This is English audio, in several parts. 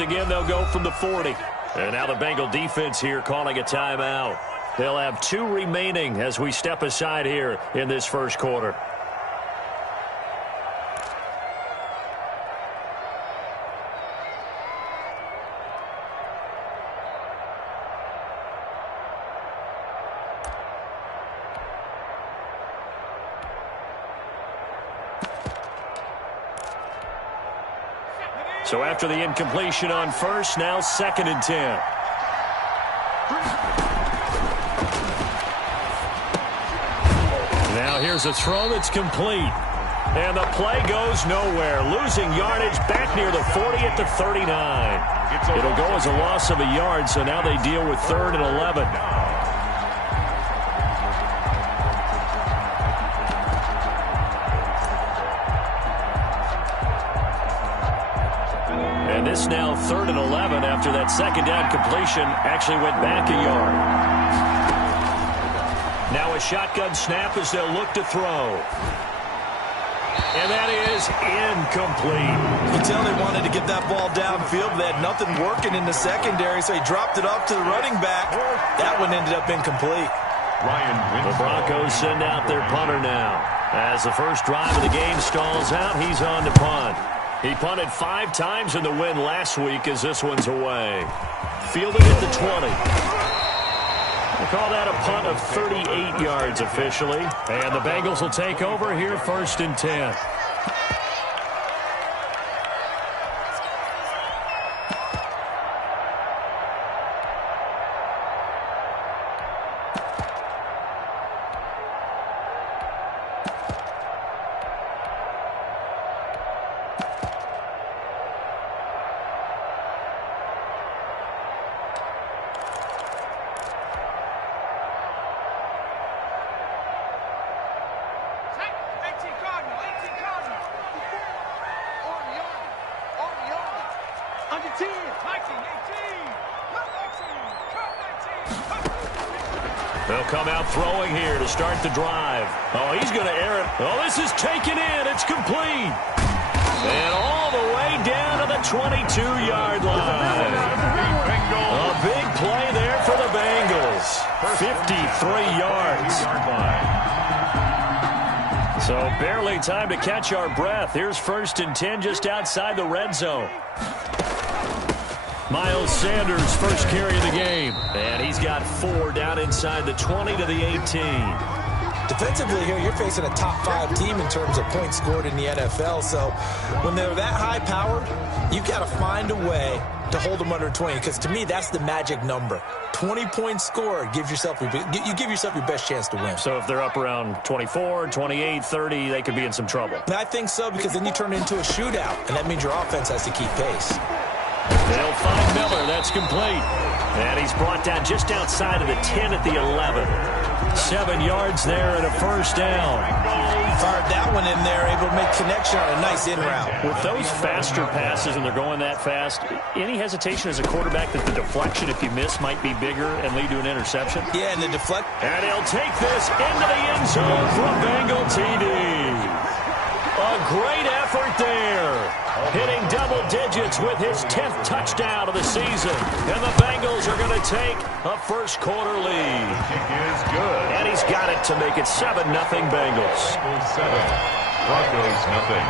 Again, they'll go from the 40. And now the Bengal defense here calling a timeout. They'll have 2 remaining as we step aside here in this first quarter. So after the incompletion on first, now 2nd and 10. Now here's a throw that's complete. And the play goes nowhere. Losing yardage back near the 40 at the 39. It'll go as a loss of a yard, so now they deal with 3rd and 11. And this now 3rd and 11 after that 2nd down completion actually went back a yard. Now a shotgun snap as they'll look to throw. And that is incomplete. You can tell they wanted to get that ball downfield, but they had nothing working in the secondary, so he dropped it off to the running back. That one ended up incomplete. The Broncos send out their punter now. As the first drive of the game stalls out, he's on to punt. He punted 5 times in the win last week as this one's away. Fielded at the 20. We'll call that a punt of 38 yards officially. And the Bengals will take over here 1st and 10. They'll come out throwing here to start the drive. Oh, he's going to air it. Oh, this is taken in. It's complete. And all the way down to the 22-yard line. A big play there for the Bengals. 53 yards. So barely time to catch our breath. Here's 1st and 10 just outside the red zone. Miles Sanders, first carry of the game. And he's got 4 down inside the 20 to the 18. Defensively here, you're facing a top 5 team in terms of points scored in the NFL. So when they're that high-powered, you've got to find a way to hold them under 20. Because to me, that's the magic number. 20 points scored, you give yourself your best chance to win. So if they're up around 24, 28, 30, they could be in some trouble. And I think so, because then you turn it into a shootout, and that means your offense has to keep pace. They'll find Miller. That's complete. And he's brought down just outside of the 10 at the 11. 7 yards there and a first down. Fired that one in there, able to make connection on a nice in route. With those faster passes and they're going that fast, any hesitation as a quarterback that the deflection, if you miss, might be bigger and lead to an interception? Yeah, and the deflect. And he'll take this into the end zone from Bengal TD. A great effort there. Hitting double digits with his 10th touchdown of the season. And the Bengals are going to take a first quarter lead. Kick is good. And he's got it to make it 7-0 Bengals. 7. Broncos nothing.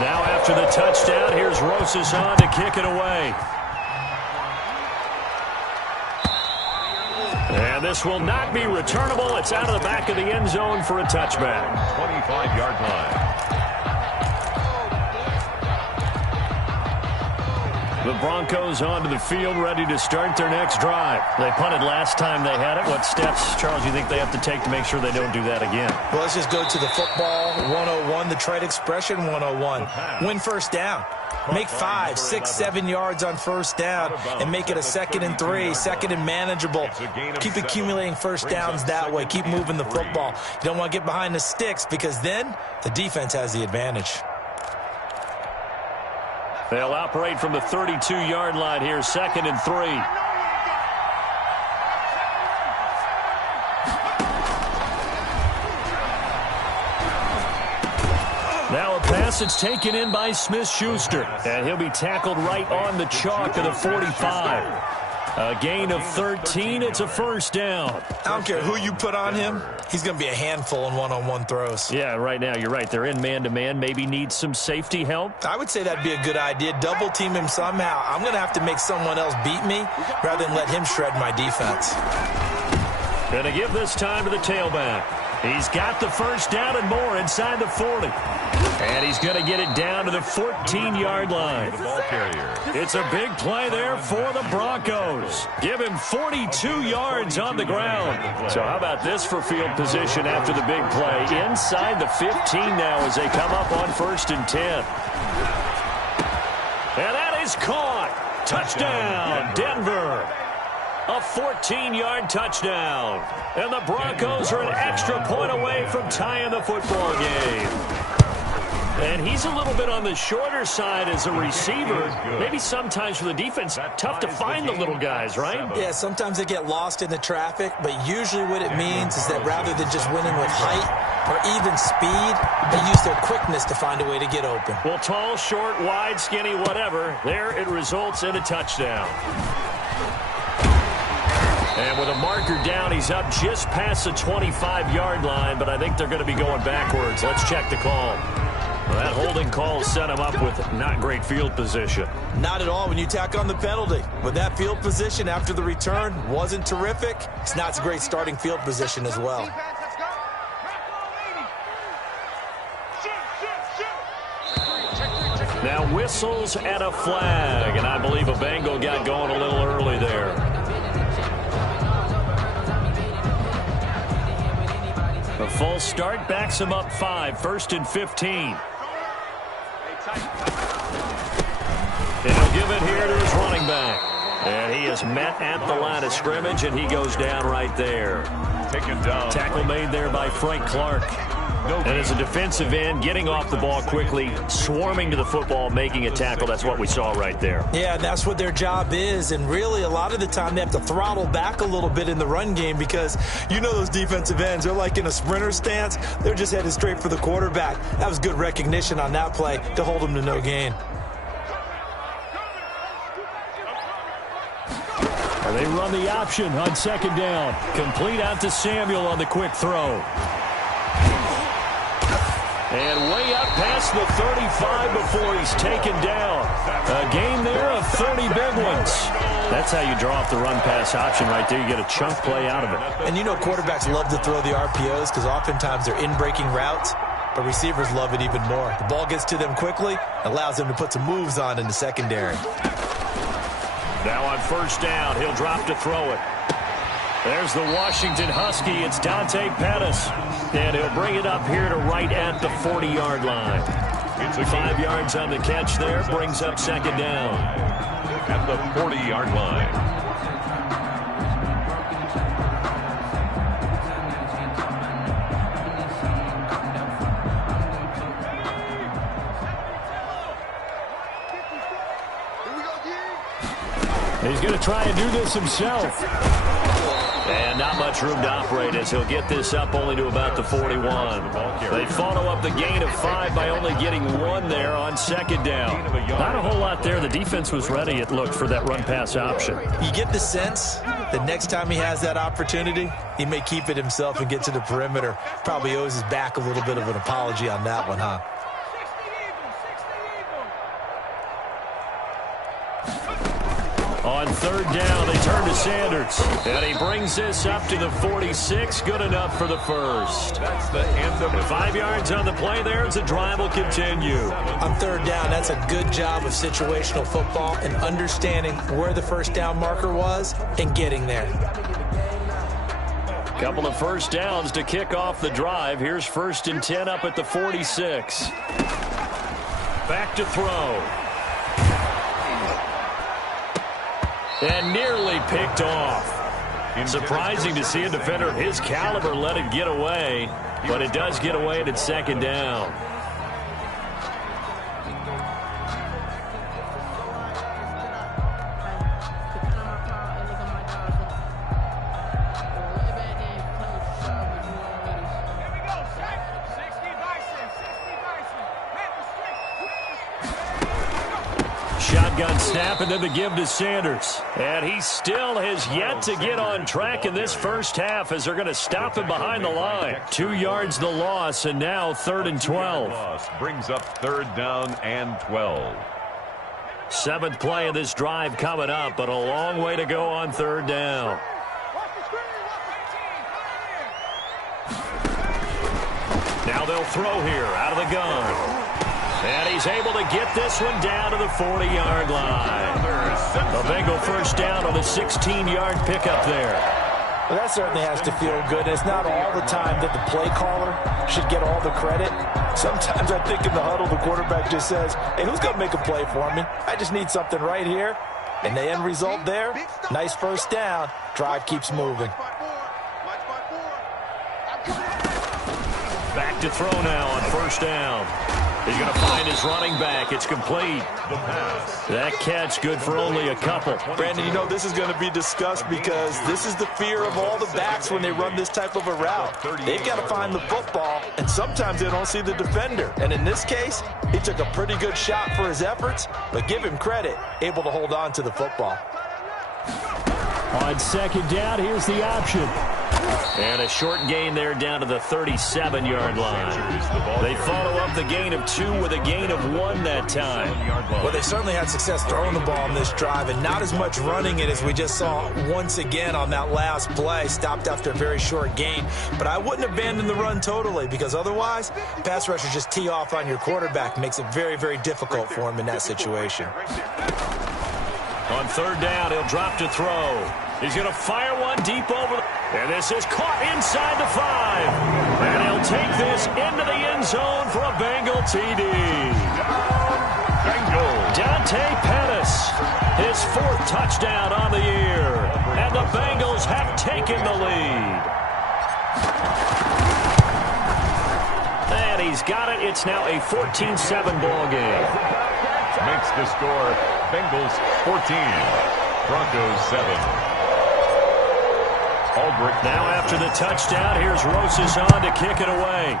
Now after the touchdown, here's Rosas on to kick it away. And this will not be returnable. It's out of the back of the end zone for a touchback. 25-yard line. The Broncos onto the field, ready to start their next drive. They punted last time they had it. What steps, Charles, you think they have to take to make sure they don't do that again? Well, let's just go to the football 101, the trade expression 101. Win first down. Make 5, 6, 7 yards on first down and make it a 2nd and 3, 2nd and manageable. Keep accumulating first downs that way. Keep moving the football. You don't want to get behind the sticks because then the defense has the advantage. They'll operate from the 32-yard line here, 2nd and 3. Now a pass. It's taken in by Smith-Schuster. And he'll be tackled right on the chalk of the 45. A gain of 13. It's a first down. I don't care who you put on him. He's going to be a handful in one-on-one throws. Yeah, right now, you're right. They're in man-to-man. Maybe need some safety help. I would say that'd be a good idea. Double team him somehow. I'm going to have to make someone else beat me rather than let him shred my defense. Going to give this time to the tailback. He's got the first down and more inside the 40. And he's going to get it down to the 14-yard line. The ball carrier. It's a big play there for the Broncos. Give him 42 yards on the ground. So how about this for field position after the big play? Inside the 15 now as they come up on 1st and 10. And that is caught. Touchdown, Denver. A 14-yard touchdown. And the Broncos are an extra point away from tying the football game. And he's a little bit on the shorter side as a receiver. Maybe sometimes for the defense, tough to find the little guys, right? Yeah, sometimes they get lost in the traffic, but usually what it means is that rather than just winning with height or even speed, they use their quickness to find a way to get open. Well, tall, short, wide, skinny, whatever, there it results in a touchdown. And with a marker down, he's up just past the 25-yard line, but I think they're going to be going backwards. Let's check the call. Well, that holding call set him up with not great field position. Not at all when you tack on the penalty. But that field position after the return wasn't terrific. It's not a great starting field position as well. Now whistles and a flag, and I believe a Bengal got going a little early there. A false start backs him up 5, 1st and 15. And he'll give it here to his running back. And he is met at the line of scrimmage, and he goes down right there. Taken down. Tackle made there by Frank Clark. And as a defensive end, getting off the ball quickly, swarming to the football, making a tackle, that's what we saw right there. Yeah, that's what their job is. And really, a lot of the time, they have to throttle back a little bit in the run game because you know those defensive ends, they're like in a sprinter stance. They're just headed straight for the quarterback. That was good recognition on that play to hold them to no gain. And they run the option on 2nd down. Complete out to Samuel on the quick throw. And way up past the 35 before he's taken down. A gain there of 30 big ones. That's how you draw off the run-pass option right there. You get a chunk play out of it. And you know quarterbacks love to throw the RPOs because oftentimes they're in-breaking routes, but receivers love it even more. The ball gets to them quickly, allows them to put some moves on in the secondary. Now on 1st down, he'll drop to throw it. There's the Washington Husky. It's Dante Pettis. And he'll bring it up here to right at the 40-yard line. It's 5 yards on the catch there. Brings up 2nd down. At the 40-yard line. He's going to try and do this himself. And not much room to operate as he'll get this up only to about the 41. They follow up the gain of 5 by only getting 1 there on 2nd down. Not a whole lot there. The defense was ready, it looked, for that run-pass option. You get the sense that next time he has that opportunity, he may keep it himself and get to the perimeter. Probably owes his back a little bit of an apology on that one, huh? On 3rd down, they turn to Sanders. And he brings this up to the 46. Good enough for the first. That's the end of it. 5 yards on the play there as the drive will continue. On 3rd down, that's a good job of situational football and understanding where the first down marker was and getting there. Couple of first downs to kick off the drive. Here's 1st and 10 up at the 46. Back to throw. And nearly picked off. Surprising to see a defender of his caliber let it get away, but it does get away and it's 2nd down. snap and then the give to Sanders. And he still has yet to get on track in this first half as they're going to stop him behind the line. 2 yards the loss, and now 3rd and 12. Brings up 3rd down and 12. 7th play of this drive coming up, but a long way to go on 3rd down. Now they'll throw here out of the gun. And he's able to get this one down to the 40-yard line. A Bengal first down on a 16-yard pickup there. Well, that certainly has to feel good. It's not all the time that the play caller should get all the credit. Sometimes I think in the huddle, the quarterback just says, hey, who's going to make a play for me? I just need something right here. And the end result there, nice first down. Drive keeps moving. Back to throw now on first down. He's going to find his running back. It's complete. That catch good for only a couple. Brandon, you know this is going to be discussed because this is the fear of all the backs when they run this type of a route. They've got to find the football, and sometimes they don't see the defender. And in this case, he took a pretty good shot for his efforts, but give him credit, able to hold on to the football. On 2nd down, here's the option. And a short gain there down to the 37-yard line. They follow up the gain of 2 with a gain of 1 that time. Well, they certainly had success throwing the ball on this drive and not as much running it as we just saw once again on that last play. Stopped after a very short gain. But I wouldn't abandon the run totally because otherwise, pass rushers just tee off on your quarterback. Makes it very, very difficult for him in that situation. On 3rd down, he'll drop to throw. He's going to fire one deep over. And this is caught inside the 5. And he'll take this into the end zone for a Bengal TD. Dante Pettis, his 4th touchdown on the year. And the Bengals have taken the lead. And he's got it. It's now a 14-7 ball game. Makes the score Bengals 14, Broncos 7. Now after the touchdown, here's Rosas on to kick it away.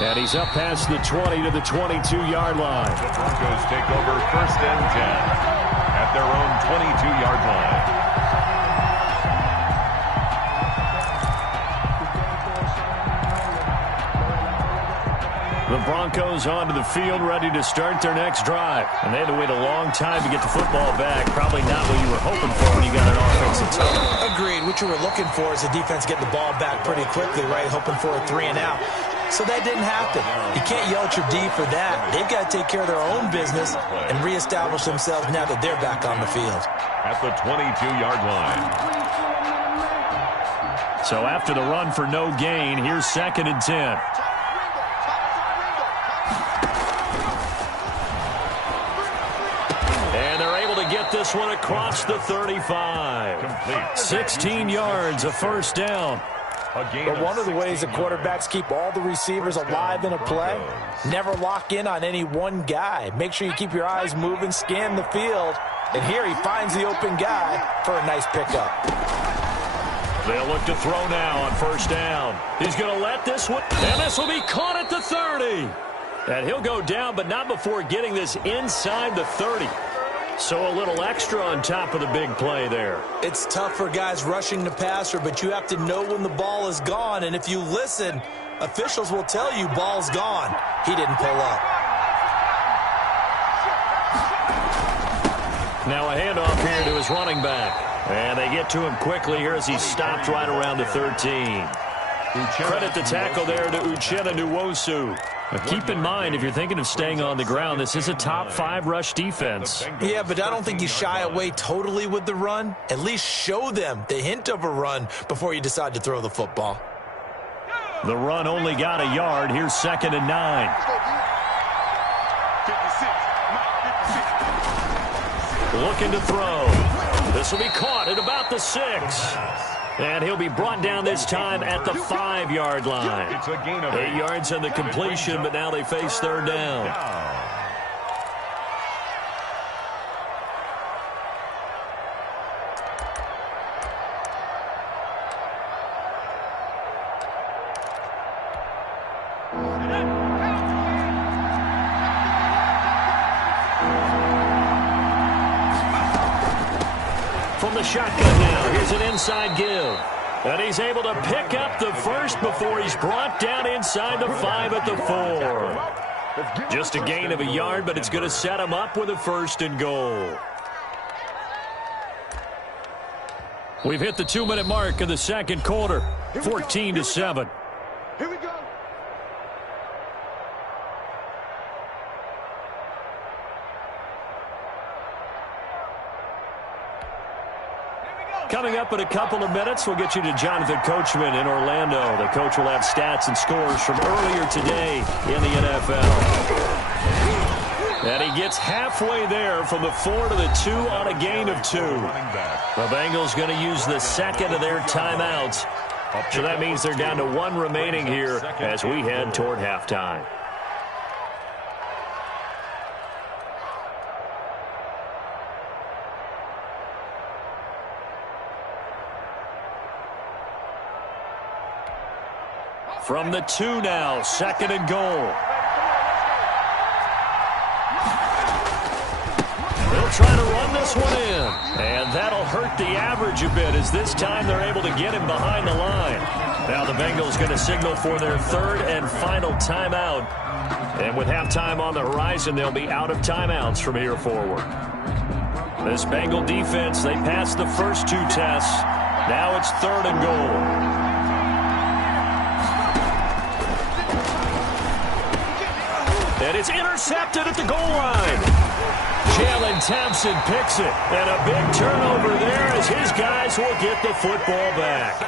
And he's up past the 20 to the 22-yard line. The Broncos take over 1st and 10 at their own 22-yard line. The Broncos onto the field, ready to start their next drive. And they had to wait a long time to get the football back. Probably not what you were hoping for when you got an offensive touchdown. Agreed. What you were looking for is the defense getting the ball back pretty quickly, right? Hoping for a 3-and-out. So that didn't happen. You can't yell at your D for that. They've got to take care of their own business and reestablish themselves now that they're back on the field. At the 22-yard line. So after the run for no gain, here's 2nd and 10. Get this one across the 35. Complete. 16 yards, a first down. But one of the ways that quarterbacks keep all the receivers alive in a play, never lock in on any one guy. Make sure you keep your eyes moving, scan the field. And here he finds the open guy for a nice pickup. They'll look to throw now on first down. He's going to let this one, and this will be caught at the 30. And he'll go down, but not before getting this inside the 30. So a little extra on top of the big play there. It's tough for guys rushing the passer, but you have to know when the ball is gone. And if you listen, officials will tell you ball's gone. He didn't pull up. Now a handoff here to his running back. And they get to him quickly here as he's stopped right around the 13. Credit the tackle there to Uchenna Nwosu. Keep in mind, if you're thinking of staying on the ground, this is a top 5 rush defense. Yeah, but I don't think you shy away totally with the run. At least show them the hint of a run before you decide to throw the football. The run only got a yard. Here's 2nd and 9. Looking to throw. This will be caught at about the 6. And he'll be brought down this time at the 5-yard line. It's a gain of 8 yards on the completion, but now they face 3rd down. from the shotgun now. Here's an inside give. And he's able to pick up the first before he's brought down inside the 5 at the 4. Just a gain of a yard, but it's going to set him up with a 1st and goal. We've hit the 2-minute mark of the second quarter, 14-7. Here we go. Coming up in a couple of minutes, we'll get you to Jonathan Coachman in Orlando. The coach will have stats and scores from earlier today in the NFL. And he gets halfway there from the 4 to the 2 on a gain of 2. The Bengals going to use the second of their timeouts. So that means they're down to 1 remaining here as we head toward halftime. From the 2 now, 2nd and goal. They'll try to run this one in. And that'll hurt the average a bit as this time they're able to get him behind the line. Now the Bengals going to signal for their 3rd and final timeout. And with halftime on the horizon, they'll be out of timeouts from here forward. This Bengal defense, they passed the first 2 tests. Now it's 3rd and goal. And it's intercepted at the goal line. Jalen Thompson picks it. And a big turnover there as his guys will get the football back.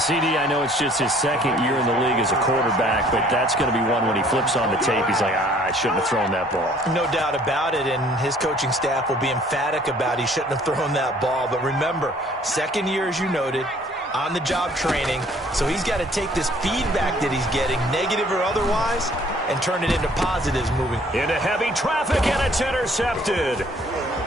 CD, I know it's just his 2nd year in the league as a quarterback, but that's going to be one when he flips on the tape. He's like, I shouldn't have thrown that ball. No doubt about it, and his coaching staff will be emphatic about he shouldn't have thrown that ball. But remember, 2nd year, as you noted, on-the-job training, so he's got to take this feedback that he's getting, negative or otherwise, and turn it into positives moving. Into heavy traffic, and it's intercepted.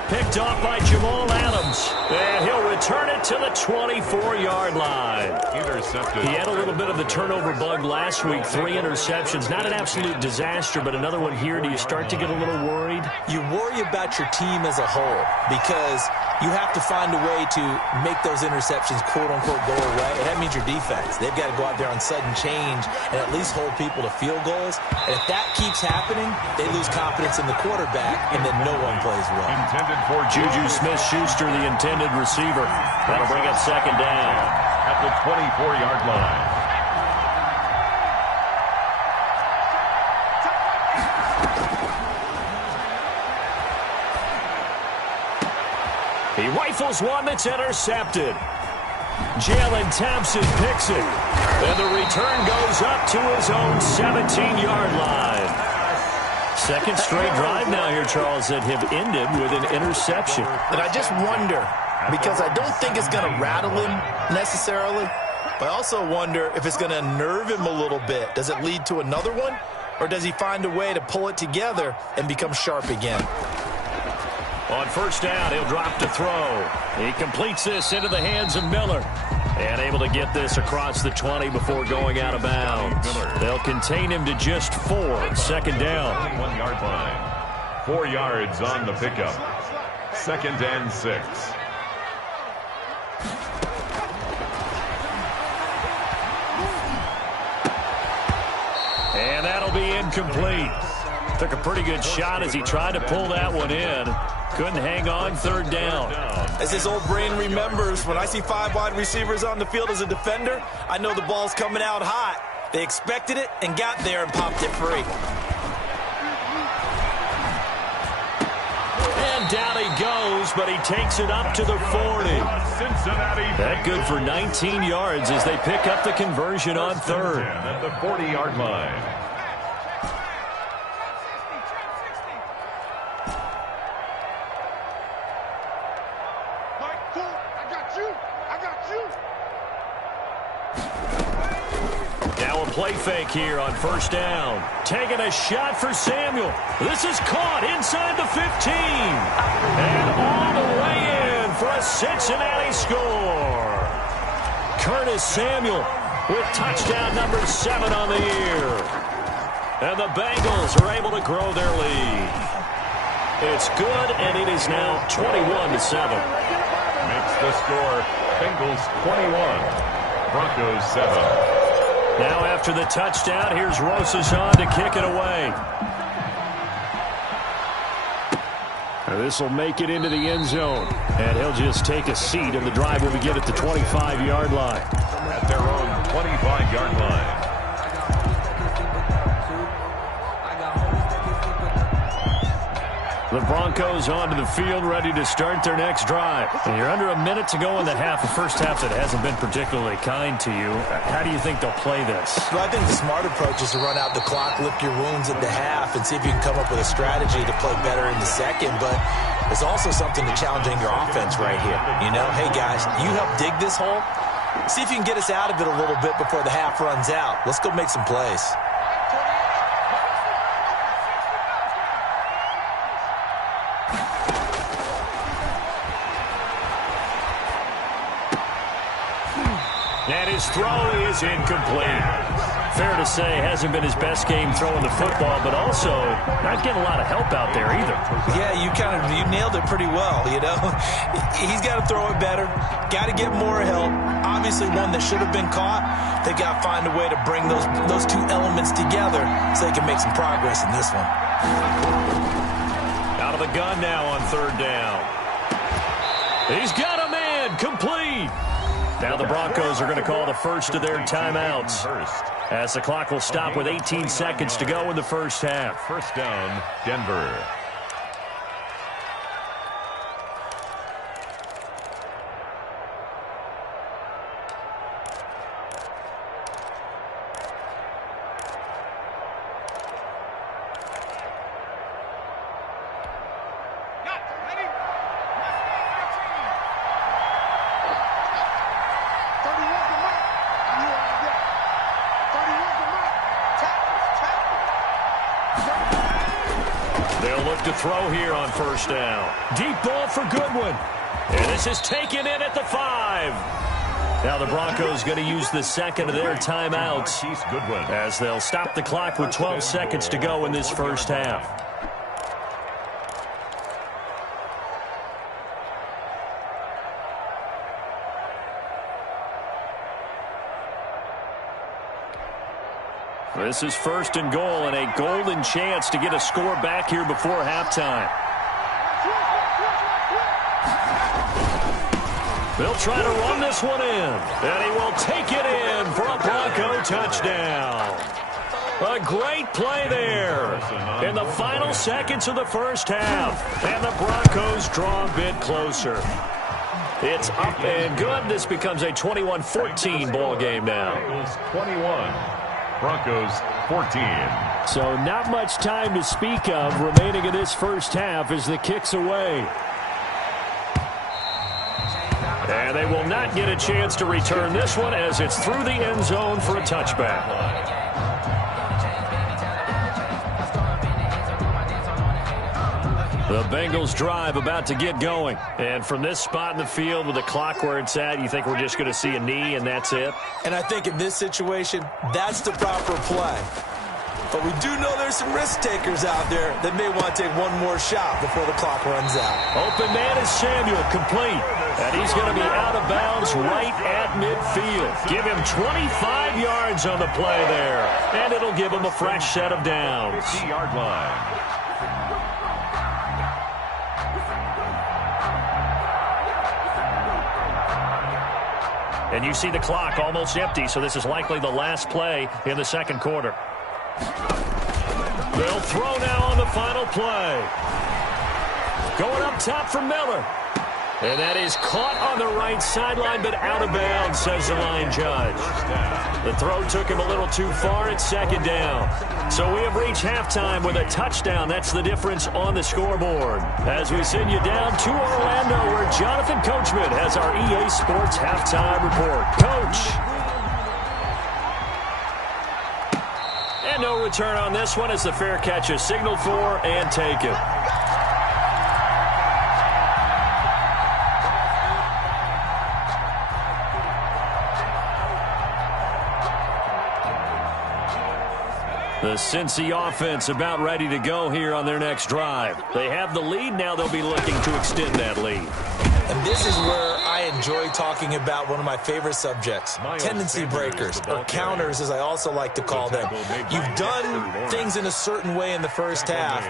Picked off by Jamal Adams. And he'll return it to the 24-yard line. Intercepted. He had a little bit of the turnover bug last week. 3 interceptions. Not an absolute disaster, but another one here. Do you start to get a little worried? You worry about your team as a whole because you have to find a way to make those interceptions, quote-unquote, go away. And that means your defense. They've got to go out there on sudden change and at least hold people to field goals. And if that keeps happening, they lose confidence in the quarterback, and then no one plays well. Intended for Juju Smith-Schuster, the intended receiver. That'll bring up 2nd down. At the 24-yard line. He rifles one that's intercepted. Jalen Thompson picks it. And the return goes up to his own 17-yard line. 2nd straight drive now here, Charles, that have ended with an interception. And I just wonder, because I don't think it's going to rattle him necessarily, but I also wonder if it's going to nerve him a little bit. Does it lead to another one? Or does he find a way to pull it together and become sharp again? On 1st down, he'll drop to throw. He completes this into the hands of Miller. And able to get this across the 20 before going out of bounds. They'll contain him to just 4. 2nd down. 1-yard line. 4 yards on the pickup. 2nd and 6. And that'll be incomplete. Took a pretty good shot as he tried to pull that one in. Couldn't hang on. 3rd down. As his old brain remembers, when I see 5 wide receivers on the field as a defender, I know the ball's coming out hot. They expected it and got there and popped it free. And down he goes, but he takes it up to the 40. That good for 19 yards as they pick up the conversion on 3rd. At the 40-yard line. Now a play fake here on 1st down. Taking a shot for Samuel. This is caught inside the 15. And all the way in for a Cincinnati score. Curtis Samuel with touchdown number 7 on the year. And the Bengals are able to grow their lead. It's good, and it is now 21-7. The score, Bengals 21, Broncos 7. Now after the touchdown, here's Rosas on to kick it away. This will make it into the end zone. And he'll just take a seat, and the drive will begin at the 25-yard line. At their own 25-yard line. The Broncos onto the field, ready to start their next drive. And you're under a minute to go in the half. The first half that hasn't been particularly kind to you. How do you think they'll play this? Well, I think the smart approach is to run out the clock, lick your wounds at the half, and see if you can come up with a strategy to play better in the second. But there's also something to challenging your offense right here. You know, hey, guys, you help dig this hole. See if you can get us out of it a little bit before the half runs out. Let's go make some plays. And his throw is incomplete. Fair to say, hasn't been his best game throwing the football, but also not getting a lot of help out there either. Yeah, you nailed it pretty well, you know. He's got to throw it better, got to get more help. Obviously one that should have been caught. They've got to find a way to bring those two elements together so they can make some progress in this one. Out of the gun now on third down. He's got a man, complete. Now the Broncos are going to call the first of their timeouts, as the clock will stop with 18 seconds to go in the first half. First down, Denver. They'll look to throw here on first down. Deep ball for Goodwin. And this is taken in at the 5. Now the Broncos going to use the second of their timeouts, as they'll stop the clock with 12 seconds to go in this first half. This is first and goal, and a golden chance to get a score back here before halftime. They'll try to run this one in, and he will take it in for a Bronco touchdown. A great play there in the final seconds of the first half, and the Broncos draw a bit closer. It's up and good. This becomes a 21-14 ball game now. 21. Broncos 14. So not much time to speak of remaining in this first half as the kick's away. And they will not get a chance to return this one as it's through the end zone for a touchback. The Bengals drive about to get going. And from this spot in the field with the clock where it's at, you think we're just going to see a knee and that's it? And I think in this situation, that's the proper play. But we do know there's some risk takers out there that may want to take one more shot before the clock runs out. Open man is Samuel, complete. And he's going to be out of bounds right at midfield. Give him 25 yards on the play there. And it'll give him a fresh set of downs. 50-yard line. And you see the clock almost empty, so this is likely the last play in the second quarter. They'll throw now on the final play. Going up top for Miller. And that is caught on the right sideline, but out of bounds, says the line judge. The throw took him a little too far. It's second down. So we have reached halftime with a touchdown. That's the difference on the scoreboard. As we send you down to Orlando, where Jonathan Coachman has our EA Sports halftime report. Coach. And no return on this one as the fair catch is signaled for and taken. The Cincy offense about ready to go here on their next drive. They have the lead. Now they'll be looking to extend that lead. And this is where I enjoy talking about one of my favorite subjects, tendency breakers, or counters as I also like to call them. You've done things in a certain way in the first half,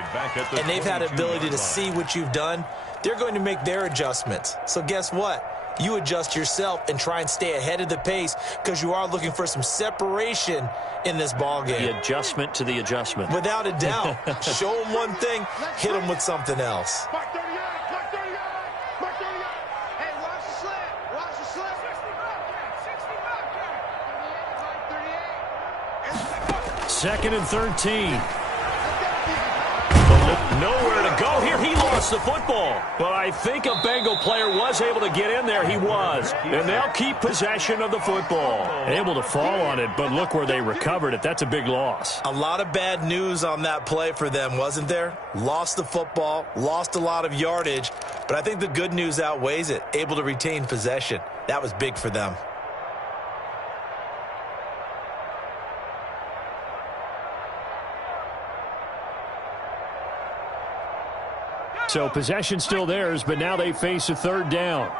and they've had ability to see what you've done. They're going to make their adjustments. So guess what? You adjust yourself and try and stay ahead of the pace because you are looking for some separation in this ball game. The adjustment to the adjustment. Without a doubt. Show them one thing, hit them with something else. Second and 13. Nowhere to go here. He lost the football. But I think a Bengal player was able to get in there. He was. And they'll keep possession of the football. Able to fall on it, but look where they recovered it. That's a big loss. A lot of bad news on that play for them, wasn't there? Lost the football, lost a lot of yardage. But I think the good news outweighs it. Able to retain possession. That was big for them. So possession still theirs, but now they face a third down.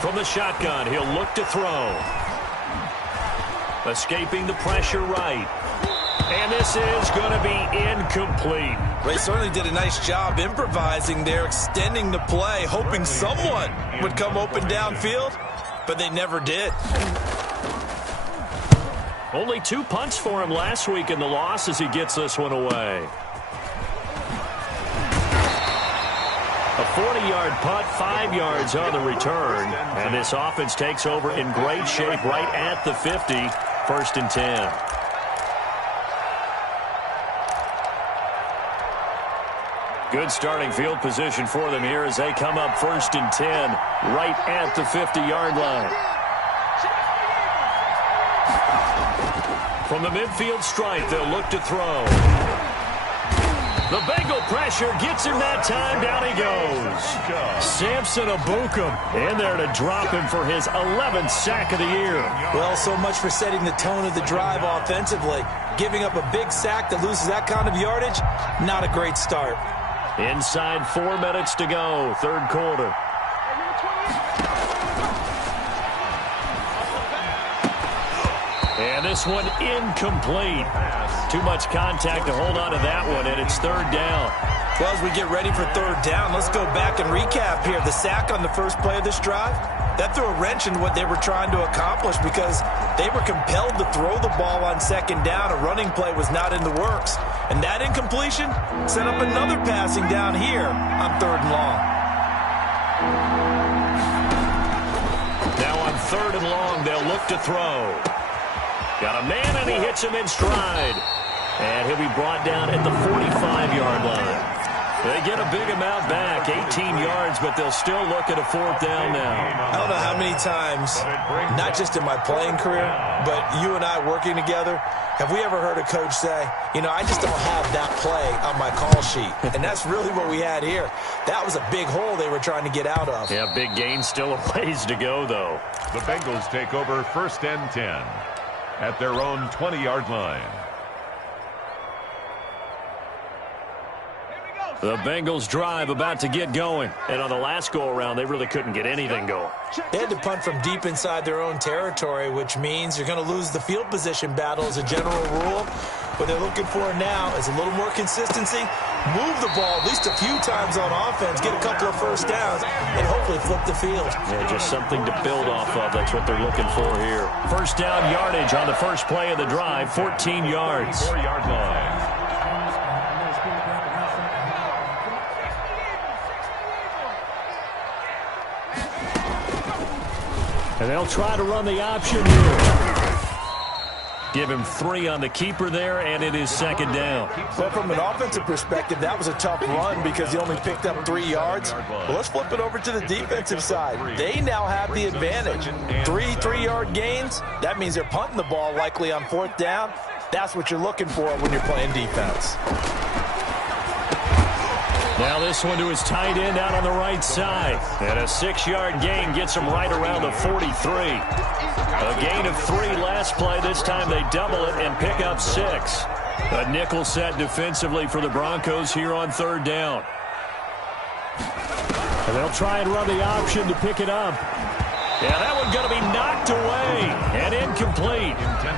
From the shotgun, he'll look to throw. Escaping the pressure right. And this is going to be incomplete. They certainly did a nice job improvising there, extending the play, hoping someone would come open downfield. But they never did. Only 2 punts for him last week in the loss as he gets this one away. A 40-yard punt, 5 yards on the return. And this offense takes over in great shape right at the 50. 1st and 10. Good starting field position for them here as they come up 1st and 10 right at the 50-yard line. From the midfield stripe, they'll look to throw. The Bengal pressure gets him that time. Down he goes. Samson Abukum in there to drop him for his 11th sack of the year. Well, so much for setting the tone of the drive offensively. Giving up a big sack that loses that kind of yardage, not a great start. Inside 4 minutes to go, 3rd quarter. And this one incomplete. Too much contact to hold on to that one, and it's 3rd down. Well, as we get ready for 3rd down, let's go back and recap here. The sack on the first play of this drive, that threw a wrench in what they were trying to accomplish because they were compelled to throw the ball on 2nd down. A running play was not in the works. And that incompletion set up another passing down here on 3rd and long. Now on 3rd and long, they'll look to throw. Got a man, and he hits him in stride. And he'll be brought down at the 45-yard line. They get a big amount back, 18 yards, but they'll still look at a 4th down now. I don't know how many times, not just in my playing career, but you and I working together, have we ever heard a coach say, you know, I just don't have that play on my call sheet. And that's really what we had here. That was a big hole they were trying to get out of. Yeah, big gain, still a ways to go, though. The Bengals take over 1st and 10 at their own 20-yard line. The Bengals drive about to get going. And on the last go-around, they really couldn't get anything going. They had to punt from deep inside their own territory, which means you're going to lose the field position battle as a general rule. What they're looking for now is a little more consistency, move the ball at least a few times on offense, get a couple of 1st downs, and hopefully flip the field. Yeah, just something to build off of. That's what they're looking for here. 1st down yardage on the first play of the drive, 14 yards. 4-yard line. And they'll try to run the option here. Give him 3 on the keeper there, and it is 2nd down. Well, from an offensive perspective, that was a tough run because he only picked up 3 yards. Well, let's flip it over to the defensive side. They now have the advantage. 3 3-yard gains. That means they're punting the ball likely on 4th down. That's what you're looking for when you're playing defense. Now this one to his tight end out on the right side. And a 6-yard gain gets him right around the 43. A gain of 3 last play. This time they double it and pick up 6. A nickel set defensively for the Broncos here on 3rd down. And they'll try and run the option to pick it up. Yeah, that one's going to be knocked away and incomplete.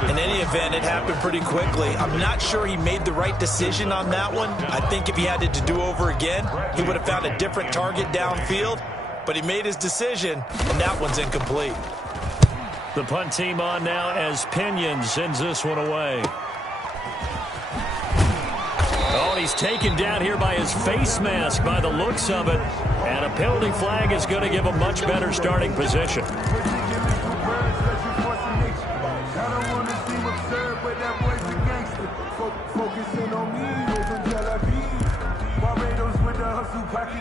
In any event, it happened pretty quickly. I'm not sure he made the right decision on that one. I think if he had it to do over again, he would have found a different target downfield. But he made his decision, and that one's incomplete. The punt team on now as Pinion sends this one away. Oh, and he's taken down here by his face mask by the looks of it. And a penalty flag is going to give a much better starting position.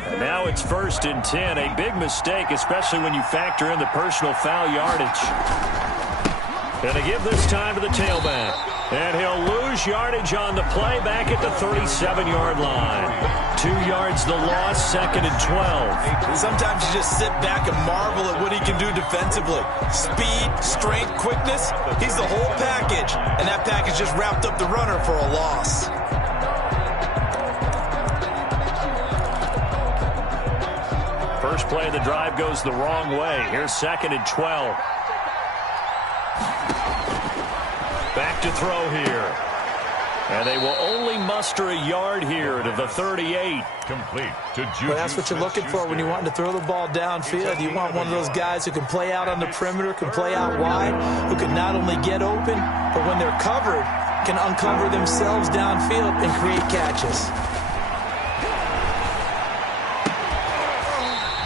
And now it's 1st and 10. A big mistake, especially when you factor in the personal foul yardage. Going to give this time to the tailback. And he'll lose yardage on the play back at the 37-yard line. 2 yards the loss, 2nd and 12. Sometimes you just sit back and marvel at what he can do defensively. Speed, strength, quickness, he's the whole package. And that package just wrapped up the runner for a loss. First play of the drive goes the wrong way. Here's 2nd and 12. Back to throw here. And they will only muster a yard here to the 38. Complete to Juju. Well, that's what you're looking for when you want to throw the ball downfield. You want one of those guys who can play out on the perimeter, can play out wide, who can not only get open, but when they're covered, can uncover themselves downfield and create catches.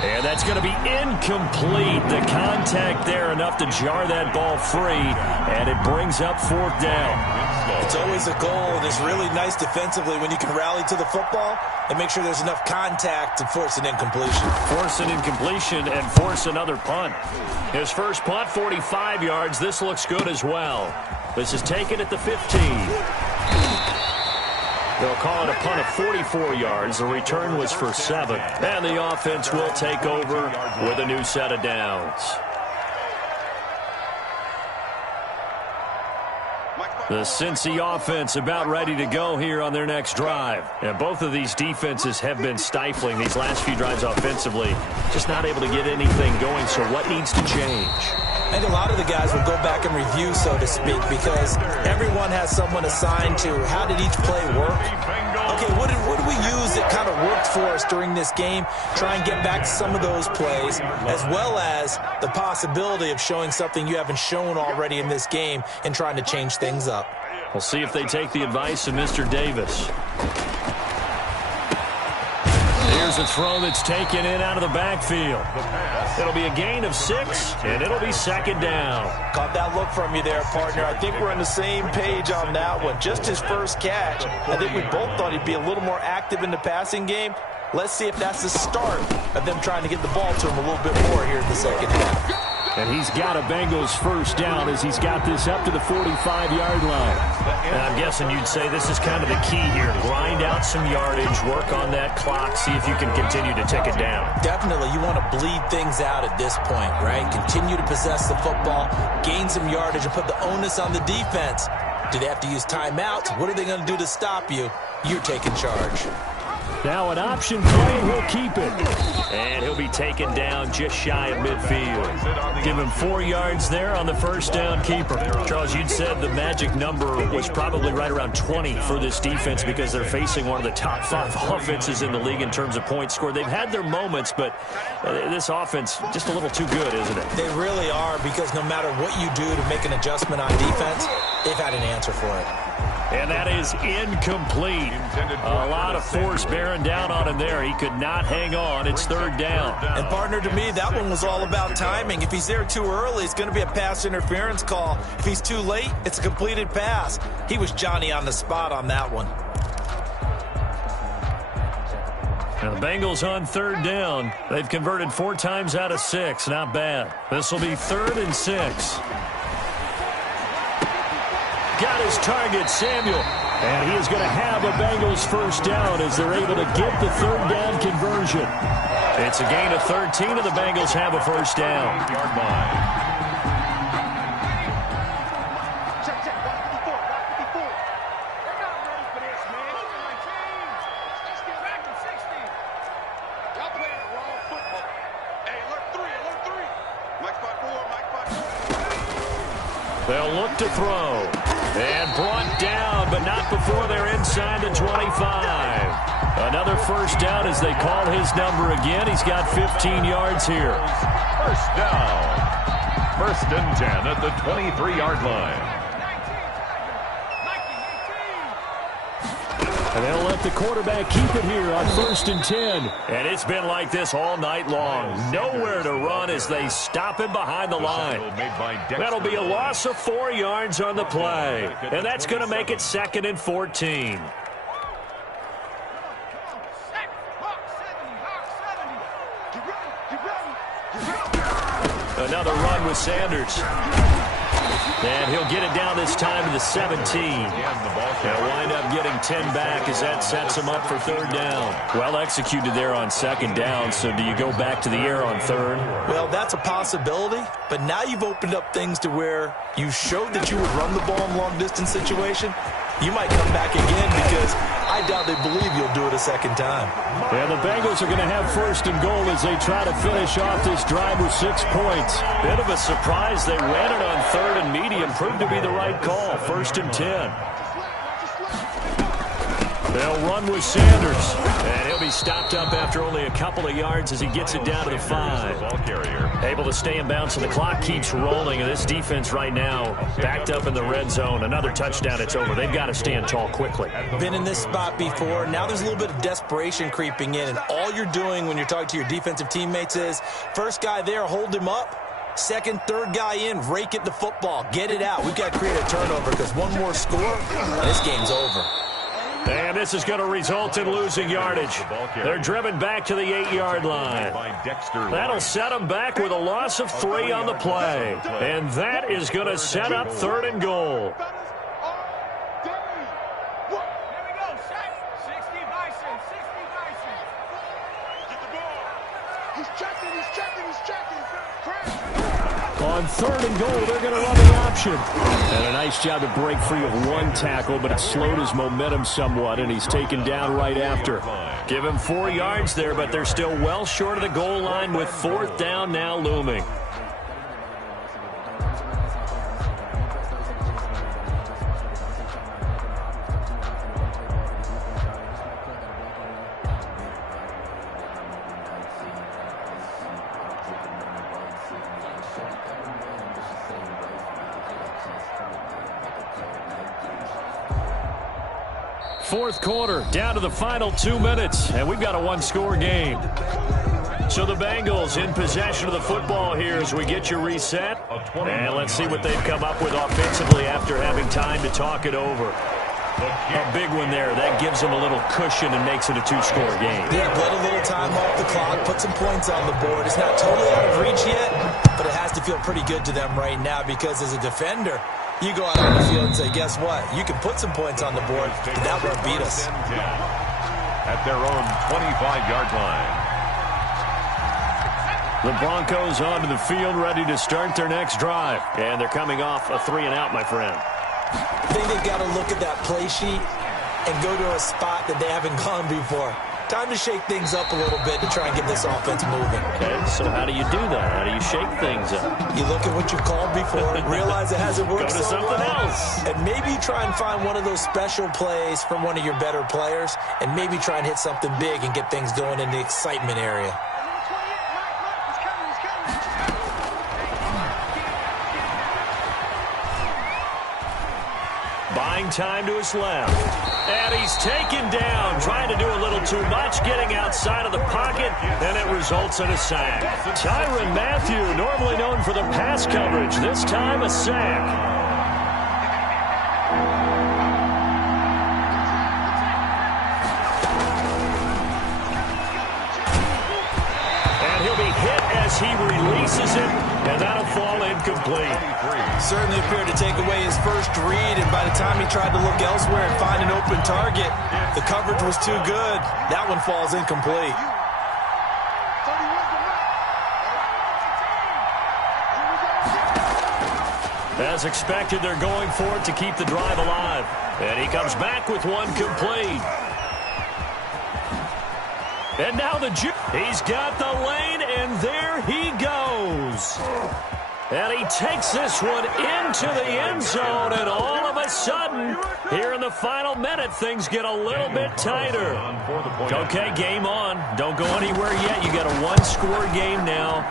And that's going to be incomplete. The contact there enough to jar that ball free, and it brings up 4th down. It's always a goal, and it's really nice defensively when you can rally to the football and make sure there's enough contact to force an incompletion. Force an incompletion and force another punt. His first punt, 45 yards. This looks good as well. This is taken at the 15. They'll call it a punt of 44 yards. The return was for 7. And the offense will take over with a new set of downs. The Cincy offense about ready to go here on their next drive. And both of these defenses have been stifling these last few drives offensively. Just not able to get anything going, so what needs to change? I think a lot of the guys will go back and review, so to speak, because everyone has someone assigned to how did each play work. Okay, what did we use that kind of worked for us during this game? Try and get back to some of those plays, as well as the possibility of showing something you haven't shown already in this game and trying to change things up. We'll see if they take the advice of Mr. Davis. Here's a throw that's taken in out of the backfield. It'll be a gain of 6, and it'll be 2nd down. Caught that look from you there, partner. I think we're on the same page on that one. Just his first catch. I think we both thought he'd be a little more active in the passing game. Let's see if that's the start of them trying to get the ball to him a little bit more here in the 2nd half. And he's got a Bengals first down as he's got this up to the 45-yard line. And I'm guessing you'd say this is kind of the key here. Grind out some yardage, work on that clock, see if you can continue to tick it down. Definitely. You want to bleed things out at this point, right? Continue to possess the football, gain some yardage, and put the onus on the defense. Do they have to use timeouts? What are they going to do to stop you? You're taking charge. Now an option play, and he'll keep it. And he'll be taken down just shy of midfield. Give him 4 yards there on the first down keeper. Charles, you'd said the magic number was probably right around 20 for this defense because they're facing one of the top 5 offenses in the league in terms of points scored. They've had their moments, but this offense just a little too good, isn't it? They really are, because no matter what you do to make an adjustment on defense, they've had an answer for it. And that is incomplete. A lot of force bearing down on him there. He could not hang on. It's 3rd down. And, partner, to me, that one was all about timing. If he's there too early, it's going to be a pass interference call. If he's too late, it's a completed pass. He was Johnny on the spot on that one. Now the Bengals on 3rd down. They've converted 4 times out of 6. Not bad. This will be 3rd and 6. Got his target, Samuel. And he is going to have a Bengals first down as they're able to get the third down conversion. It's a gain of 13, and the Bengals have a first down. Yard line. They'll look to throw. And brought down, but not before they're inside the 25. Another first down as they call his number again. He's got 15 yards here. First down. 1st and 10 at the 23-yard line. And they'll let the quarterback keep it here on 1st and 10. And it's been like this all night long. Nowhere to run as they stop him behind the line. That'll be a loss of 4 yards on the play. And that's going to make it 2nd and 14. Another run with Sanders. And he'll get it down this time to the 17. They'll wind up getting 10 back as that sets him up for 3rd down. Well executed there on 2nd down, so do you go back to the air on 3rd? Well, that's a possibility, but now you've opened up things to where you showed that you would run the ball in long-distance situation. You might come back again because I doubt they believe you'll do it a 2nd time. And the Bengals are going to have 1st and goal as they try to finish off this drive with 6 points. Bit of a surprise. They ran it on 3rd and medium. Proved to be the right call. 1st and 10. They'll run with Sanders. And he'll be stopped up after only a couple of yards as he gets it down to the 5. Able to stay in bounds, and the clock keeps rolling. And this defense right now backed up in the red zone. Another touchdown, it's over. They've got to stand tall quickly. Been in this spot before. Now there's a little bit of desperation creeping in. And all you're doing when you're talking to your defensive teammates is, first guy there, hold him up. 2nd, 3rd guy in, rake it the football. Get it out. We've got to create a turnover because one more score, and this game's over. And this is going to result in losing yardage. They're driven back to the 8-yard line. That'll set them back with a loss of 3 on the play. And that is going to set up 3rd and goal. On 3rd and goal, they're going to run the option. And a nice job to break free of one tackle, but it slowed his momentum somewhat, and he's taken down right after. Give him 4 yards there, but they're still well short of the goal line with 4th down now looming. Fourth quarter, down to the final 2 minutes, and we've got a 1-score game. So the Bengals in possession of the football here as we get you reset. And let's see what they've come up with offensively after having time to talk it over. A big one there. That gives them a little cushion and makes it a 2-score game. Yeah, let a little time off the clock, put some points on the board. It's not totally out of reach yet, but it has to feel pretty good to them right now because as a defender, you go out on the field and say, guess what? You can put some points on the board, but that won't beat us. At their own 25-yard line. The Broncos onto the field, ready to start their next drive. And they're coming off a 3-and-out, my friend. I think they've got to look at that play sheet and go to a spot that they haven't gone before. Time to shake things up a little bit to try and get this offense moving. Okay, so how do you do that? How do you shake things up? You look at what you called before, realize it hasn't worked Go to something else. And maybe you try and find one of those special plays from one of your better players, and maybe try and hit something big and get things going in the excitement area. Buying time to his left. And he's taken down, trying to do a little too much, getting outside of the pocket, and it results in a sack. Tyrann Mathieu, normally known for the pass coverage, this time a sack. And he'll be hit as as he releases it, and that'll fall incomplete. Certainly appeared to take away his first read, and by the time he tried to look elsewhere and find an open target, the coverage was too good. That one falls incomplete. As expected, they're going for it to keep the drive alive. And he comes back with one complete. And now he's got the lane, and there he goes. And he takes this one into the end zone, and all of a sudden, here in the final minute, things get a little bit tighter. Okay, game on. Don't go anywhere yet. You got a one-score game now.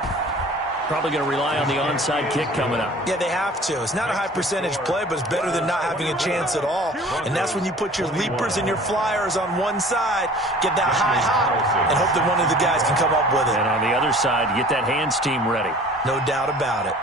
Probably going to rely on the onside kick coming up. Yeah, they have to. It's not a high-percentage play, but it's better than not having a chance at all. And that's when you put your leapers and your flyers on one side, get that high hop, and hope that one of the guys can come up with it. And on the other side, get that hands team ready. No doubt about it.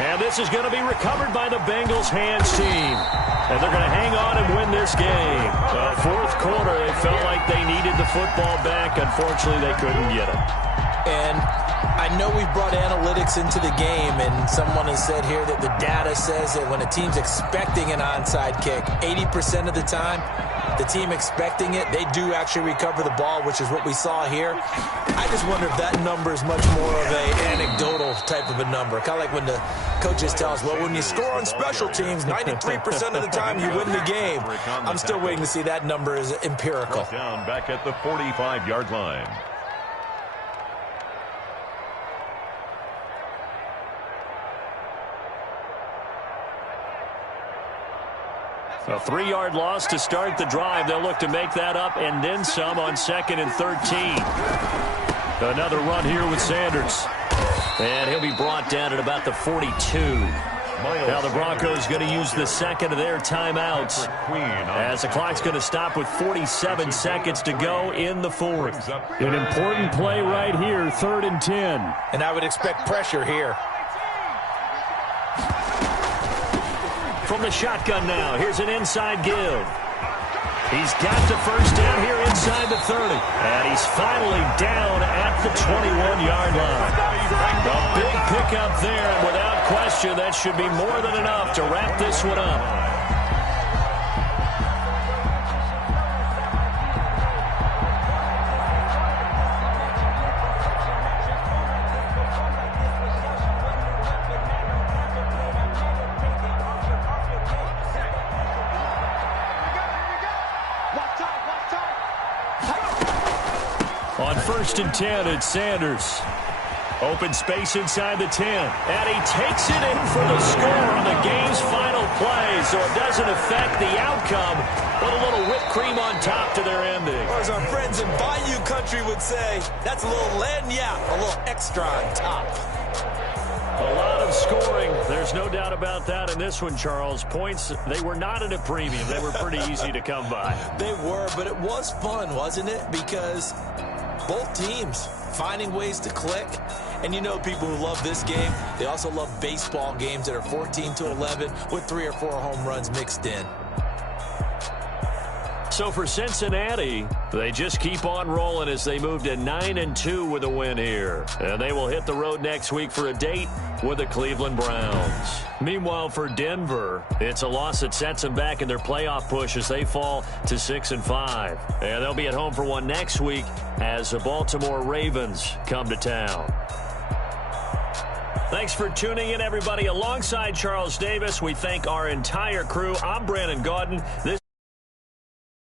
And this is going to be recovered by the Bengals hands team. And they're going to hang on and win this game. Fourth quarter, they felt like they needed the football back. Unfortunately, they couldn't get it. And I know we've brought analytics into the game, and someone has said here that the data says that when a team's expecting an onside kick, 80% of the time, the team expecting it, they do actually recover the ball, which is what we saw here. I just wonder if that number is much more of an anecdotal type of a number. Kind of like when the coaches tell us, well, when you score on special teams, 93% of the time you win the game. I'm still waiting to see that number is empirical. Down back at the 45-yard line. A 3-yard loss to start the drive. They'll look to make that up and then some on 2nd and 13. Another run here with Sanders. And he'll be brought down at about the 42. Now the Broncos going to use the second of their timeouts as the clock's going to stop with 47 seconds to go in the fourth. An important play right here, 3rd and 10. And I would expect pressure here. From the shotgun now, here's an inside give. He's got the first down here inside the 30. And he's finally down at the 21-yard line. A big pickup there, and without question, that should be more than enough to wrap this one up. On 1st and 10, it's Sanders. Open space inside the 10. And he takes it in for the score on the game's final play, so it doesn't affect the outcome, but a little whipped cream on top to their ending. Or as our friends in Bayou country would say, that's a little lagniappe, a little extra on top. A lot of scoring. There's no doubt about that in this one, Charles. Points, they were not at a premium. They were pretty easy to come by. They were, but it was fun, wasn't it? Because both teams finding ways to click. And you know people who love this game, they also love baseball games that are 14-11 with 3 or 4 home runs mixed in. So for Cincinnati, they just keep on rolling as they move to 9-2 with a win here. And they will hit the road next week for a date with the Cleveland Browns. Meanwhile, for Denver, it's a loss that sets them back in their playoff push as they fall to 6-5. And they'll be at home for one next week as the Baltimore Ravens come to town. Thanks for tuning in, everybody. Alongside Charles Davis, we thank our entire crew. I'm Brandon Gaudin.